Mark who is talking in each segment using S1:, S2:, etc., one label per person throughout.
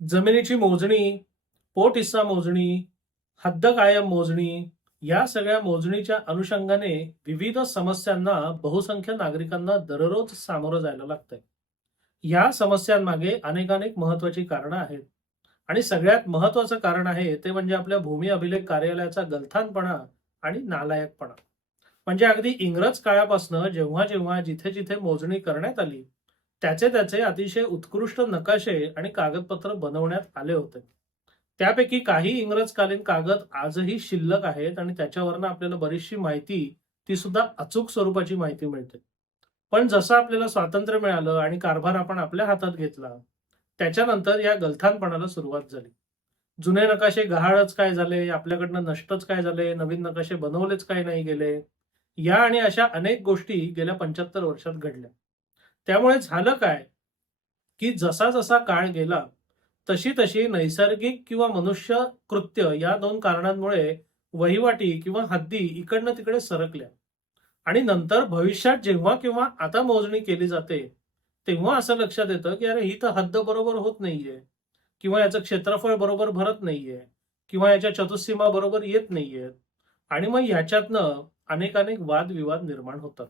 S1: जमिनीची मोजणी, पोट हिस्सा मोजणी, हद्द कायम मोजणी या सगळ्या मोजणीच्या अनुषंगाने विविध समस्यांना बहुसंख्य नागरिकांना दररोज सामोरं जायला लागतंय. या समस्यांमागे अनेकानेक महत्वाची कारणं आहेत आणि सगळ्यात महत्वाचं कारण आहे ते म्हणजे आपल्या भूमी अभिलेख कार्यालयाचा गलथानपणा आणि नालायकपणा. म्हणजे अगदी इंग्रज काळापासून जेव्हा जेव्हा जिथे जिथे मोजणी करण्यात आली त्याचे त्याचे अतिशय उत्कृष्ट नकाशे आणि कागदपत्र बनवण्यात आले होते. त्यापैकी काही इंग्रजकालीन कागद आजही शिल्लक आहेत आणि त्याच्यावरनं आपल्याला बरीचशी माहिती ती सुद्धा अचूक स्वरूपाची माहिती मिळते. पण जसं आपल्याला स्वातंत्र्य मिळालं आणि कारभार आपण आपल्या हातात घेतला त्याच्यानंतर या गलथानपणाला सुरुवात झाली. जुने नकाशे गहाळच काय झाले, आपल्याकडनं नष्टच काय झाले, नवीन नकाशे बनवलेच काय नाही गेले. या आणि अशा अनेक गोष्टी गेल्या 75 वर्षात घडल्या. त्यामुळे झालं काय, की जसा जसा काळ गेला तशी तशी नैसर्गिक किंवा मनुष्य कृत्य या दोन कारणांमुळे वहिवाटी किंवा हद्दी इकडनं तिकडे सरकल्या. आणि नंतर भविष्यात जेव्हा किंवा आता मोजणी केली जाते तेव्हा असं लक्षात येतं की अरे ही तर हद्द बरोबर होत नाहीये. किंवा याचं क्षेत्रफळ बरोबर भरत नाहीये. किंवा याच्या चतुस्सीमा बरोबर येत नाहीयेत आणि मग ह्याच्यातनं अनेक अनेक वादविवाद निर्माण होतात.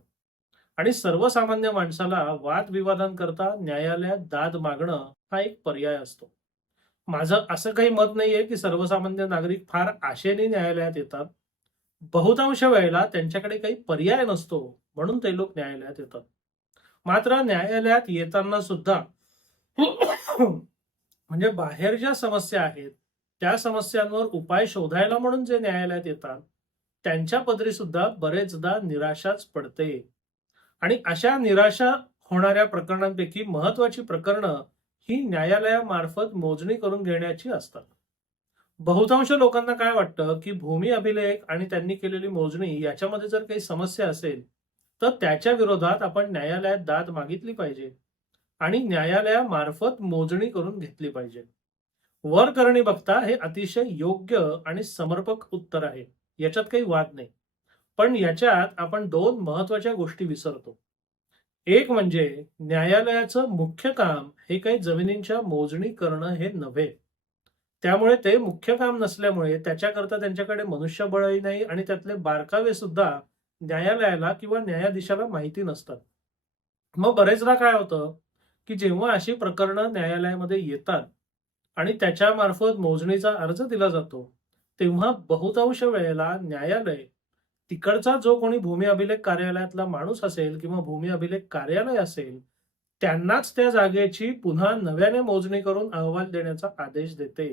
S1: आणि सर्वसामान्य माणसाला वादविवादांकरता न्यायालयात दाद मागणं हा एक पर्याय असतो. माझं असं काही मत नाहीये की सर्वसामान्य नागरिक फार आशेने न्यायालयात येतात. बहुतांश वेळेला त्यांच्याकडे काही पर्याय नसतो म्हणून ते लोक न्यायालयात येतात. मात्र न्यायालयात येताना सुद्धा म्हणजे बाहेर ज्या समस्या आहेत त्या समस्यांवर उपाय शोधायला म्हणून जे न्यायालयात येतात त्यांच्या पदरी सुद्धा बरेचदा निराशाच पडते आणि अशा निराशा होणाऱ्या प्रकरणांपैकी महत्वाची प्रकरणं ही न्यायालयामार्फत मोजणी करून घेण्याची असतात. बहुतांश लोकांना काय वाटतं की भूमी अभिलेख आणि त्यांनी केलेली मोजणी याच्यामध्ये जर काही समस्या असेल तर त्याच्या विरोधात आपण न्यायालयात दाद मागितली पाहिजे आणि न्यायालयामार्फत मोजणी करून घेतली पाहिजे. वर करणी बघता हे अतिशय योग्य आणि समर्पक उत्तर आहे. याच्यात काही वाद नाही. पण याच्यात आपण दोन महत्त्वाच्या गोष्टी विसरतो. एक म्हणजे न्यायालयाचं मुख्य काम हे काही जमिनींच्या मोजणी करणं हे नव्हे. त्यामुळे ते मुख्य काम नसल्यामुळे त्याच्याकरता त्यांच्याकडे मनुष्यबळही नाही आणि त्यातले बारकावे सुद्धा न्यायालयाला किंवा न्यायाधीशाला माहिती नसतात. मग बरेचदा काय होतं की जेव्हा अशी प्रकरणं न्यायालयामध्ये येतात आणि त्याच्यामार्फत मोजणीचा अर्ज दिला जातो तेव्हा बहुतांश वेळेला न्यायालय तिकडचा जो कोणी भूमी अभिलेख कार्यालयातला माणूस असेल किंवा भूमी अभिलेख कार्यालय असेल त्यांनाच त्या जागेची पुन्हा नव्याने मोजणी करून अहवाल देण्याचा आदेश देते.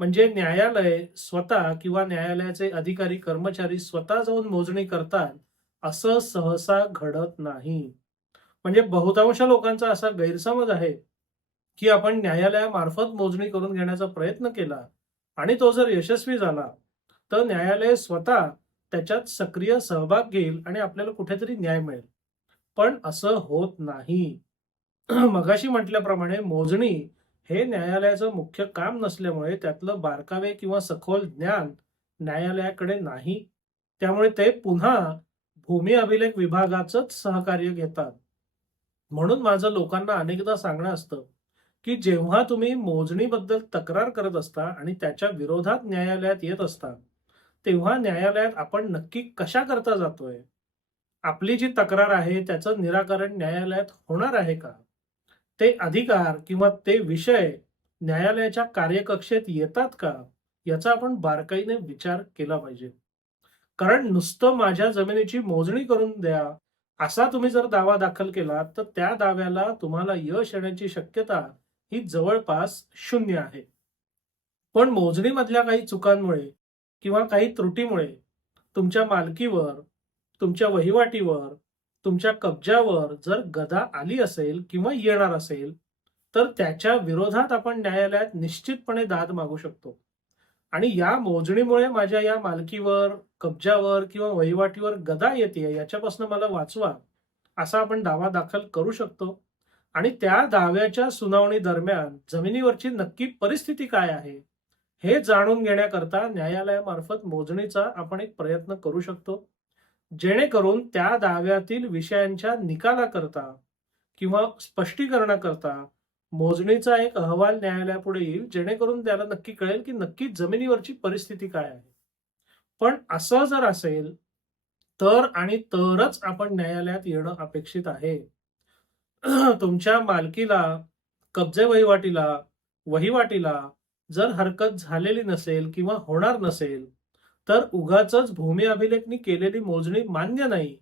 S1: म्हणजे न्यायालय स्वतः किंवा न्यायालयाचे अधिकारी कर्मचारी स्वतः जाऊन मोजणी करतात असं सहसा घडत नाही. म्हणजे बहुतांश लोकांचा असा गैरसमज आहे की आपण न्यायालयामार्फत मोजणी करून घेण्याचा प्रयत्न केला आणि तो जर यशस्वी झाला तर न्यायालय स्वतः त्याच्यात सक्रिय सहभाग घेईल आणि आपल्याला कुठेतरी न्याय मिळेल. पण असं होत नाही. मगाशी म्हटल्याप्रमाणे मोजणी हे न्यायालयाचं मुख्य काम नसल्यामुळे त्यातलं बारकावे किंवा सखोल ज्ञान न्यायालयाकडे नाही. त्यामुळे ते पुन्हा भूमी अभिलेख विभागाचंच सहकार्य घेतात. म्हणून माझं लोकांना अनेकदा सांगणं असतं की जेव्हा तुम्ही मोजणीबद्दल तक्रार करत असता आणि त्याच्या विरोधात न्यायालयात येत असता तेव्हा न्यायालयात आपण नक्की कशा करता जातोय? आपली जी तक्रार आहे त्याचं निराकरण न्यायालयात होणार आहे का? ते अधिकार किंवा ते विषय न्यायालयाच्या कार्यकक्षेत येतात का? याचा आपण बारकाईने विचार केला पाहिजे. कारण नुसतं माझ्या जमिनीची मोजणी करून द्या असा तुम्ही जर दावा दाखल केला तर त्या दाव्याला तुम्हाला यश येण्याची शक्यता ही जवळपास शून्य आहे. पण मोजणीमधल्या काही चुकांमुळे किंवा काही त्रुटीमुळे तुमच्या मालकीवर, तुमच्या वहिवाटीवर, तुमच्या कब्जावर जर गदा आली असेल किंवा येणार असेल तर त्याच्या विरोधात आपण न्यायालयात निश्चितपणे दाद मागू शकतो. आणि या मोजणीमुळे माझ्या या मालकीवर, कब्जावर किंवा वहिवाटीवर गदा येते याच्यापासून मला वाचवा असा आपण दावा दाखल करू शकतो आणि त्या दाव्याच्या सुनावणी दरम्यान जमिनीवरची नक्की परिस्थिती काय आहे हे जाणून घेण्याकरता न्यायालयामार्फत मोजणीचा आपण एक प्रयत्न करू शकतो. जेणेकरून त्या दाव्यातील विषयांच्या निकालाकरता किंवा स्पष्टीकरणाकरता मोजणीचा एक अहवाल न्यायालयापुढे येईल जेणेकरून त्याला नक्की कळेल की नक्की जमिनीवरची परिस्थिती काय आहे पण असं जर असेल तर आणि तरच आपण न्यायालयात येणं अपेक्षित आहे तुमच्या मालकीला कब्जे वहिवाटीला वहिवाटीला जर हरकत झालेली नसेल किंवा होणार नसेल तर उगाच भूमी अभिलेखनी केलेली मोजणी मान्य नाही.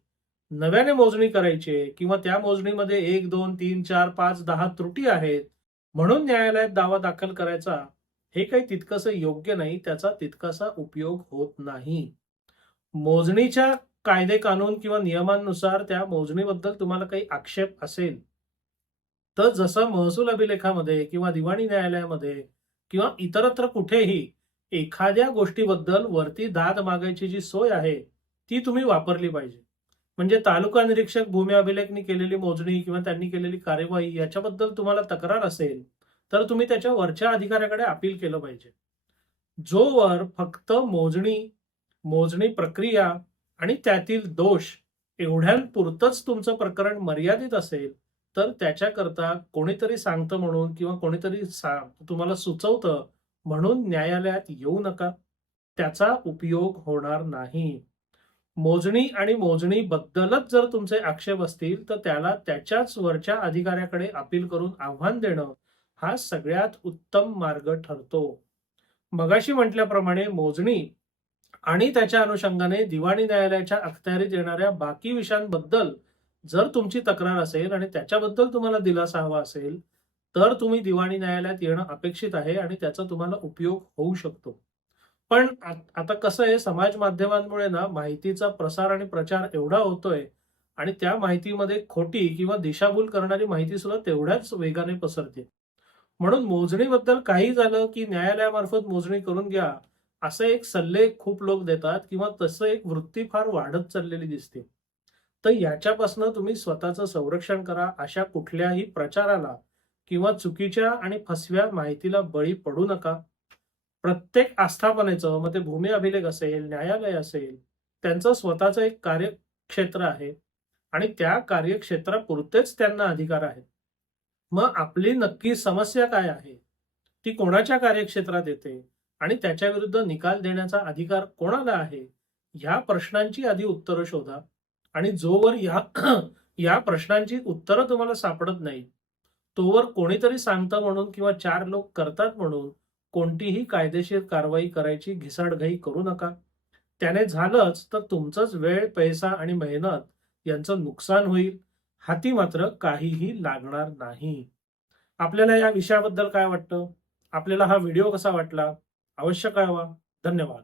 S1: नव्याने मोजणी करायची किंवा त्या मोजणीमध्ये एक दोन तीन चार पाच दहा त्रुटी आहेत म्हणून न्यायालयात दावा दाखल करायचा हे काही तितकंसं योग्य नाही त्याचा तितकासा उपयोग होत नाही. मोजणीच्या कायदे कानून किंवा नियमांनुसार त्या मोजणीबद्दल तुम्हाला काही आक्षेप असेल तर जसं महसूल अभिलेखामध्ये किंवा दिवाणी न्यायालयामध्ये किंवा इतरत्र कुठेही एखाद्या गोष्टीबद्दल वरती दाद मागायची जी सोय आहे ती तुम्ही वापरली पाहिजे. म्हणजे तालुका निरीक्षक भूमी अभिलेखनी केलेली मोजणी किंवा त्यांनी केलेली कार्यवाही याच्याबद्दल तुम्हाला तक्रार असेल तर तुम्ही त्याच्या वरच्या अधिकाऱ्याकडे अपील केलं पाहिजे. जोवर फक्त मोजणी मोजणी प्रक्रिया आणि त्यातील दोष एवढ्यांपुरतच तुमचं प्रकरण मर्यादित असेल तर त्याच्याकरता कोणीतरी सांगतं म्हणून किंवा कोणीतरी सा तुम्हाला सुचवतं म्हणून न्यायालयात येऊ नका. त्याचा उपयोग होणार नाही. मोजणी आणि मोजणीबद्दलच जर तुमचे आक्षेप असतील तर त्याला त्याच्याच वरच्या अधिकाऱ्याकडे अपील करून आव्हान देणं हा सगळ्यात उत्तम मार्ग ठरतो. मगाशी म्हटल्याप्रमाणे मोजणी आणि त्याच्या अनुषंगाने दिवाणी न्यायालयाच्या अखत्यारीत येणाऱ्या बाकी विषयांबद्दल जर तुमची तक्रार असेल आणि त्याच्याबद्दल तुम्हाला दिलासा हवा असेल तर तुम्ही दिवाणी न्यायालयात येणं अपेक्षित आहे आणि त्याचा तुम्हाला उपयोग होऊ शकतो. पण आता कसं आहे समाज माध्यमांमुळे ना माहितीचा प्रसार आणि प्रचार एवढा होतोय आणि त्या माहितीमध्ये खोटी किंवा दिशाभूल करणारी माहिती सुद्धा तेवढ्याच वेगाने पसरते. म्हणून मोजणीबद्दल काही झालं की न्यायालयामार्फत मोजणी करून घ्या असे एक सल्ले खूप लोक देतात किंवा तसं एक वृत्ती फार वाढत चाललेली दिसते. तर याच्यापासून तुम्ही स्वतःचं संरक्षण करा अशा कुठल्याही प्रचाराला किंवा चुकीच्या आणि फसव्या माहितीला बळी पडू नका. प्रत्येक आस्थापनेचं मग ते भूमी अभिलेख असेल न्यायालय असेल त्यांचं स्वतःचं एक कार्यक्षेत्र आहे. आणि त्या कार्यक्षेत्रापुरतेच त्यांना अधिकार आहेत. मग आपली नक्की समस्या काय आहे? ती कोणाच्या कार्यक्षेत्रात येते? आणि त्याच्या विरुद्ध निकाल देण्याचा अधिकार कोणाला आहे? ह्या प्रश्नांची आधी उत्तरं शोधा. आणि जोवर या या प्रश्नांची उत्तरं तुम्हाला सापडत नाही तोवर कोणीतरी सांगतं म्हणून किंवा चार लोक करतात म्हणून कोणतीही कायदेशीर कारवाई करायची घिसाडघाई करू नका. त्याने झालंच तर तुमचंच वेळ पैसा आणि मेहनत यांचं नुकसान होईल. हाती मात्र काहीही लागणार नाही. आपल्याला या विषयाबद्दल काय वाटतं? आपल्याला हा व्हिडिओ कसा वाटला? अवश्य कळवा. धन्यवाद.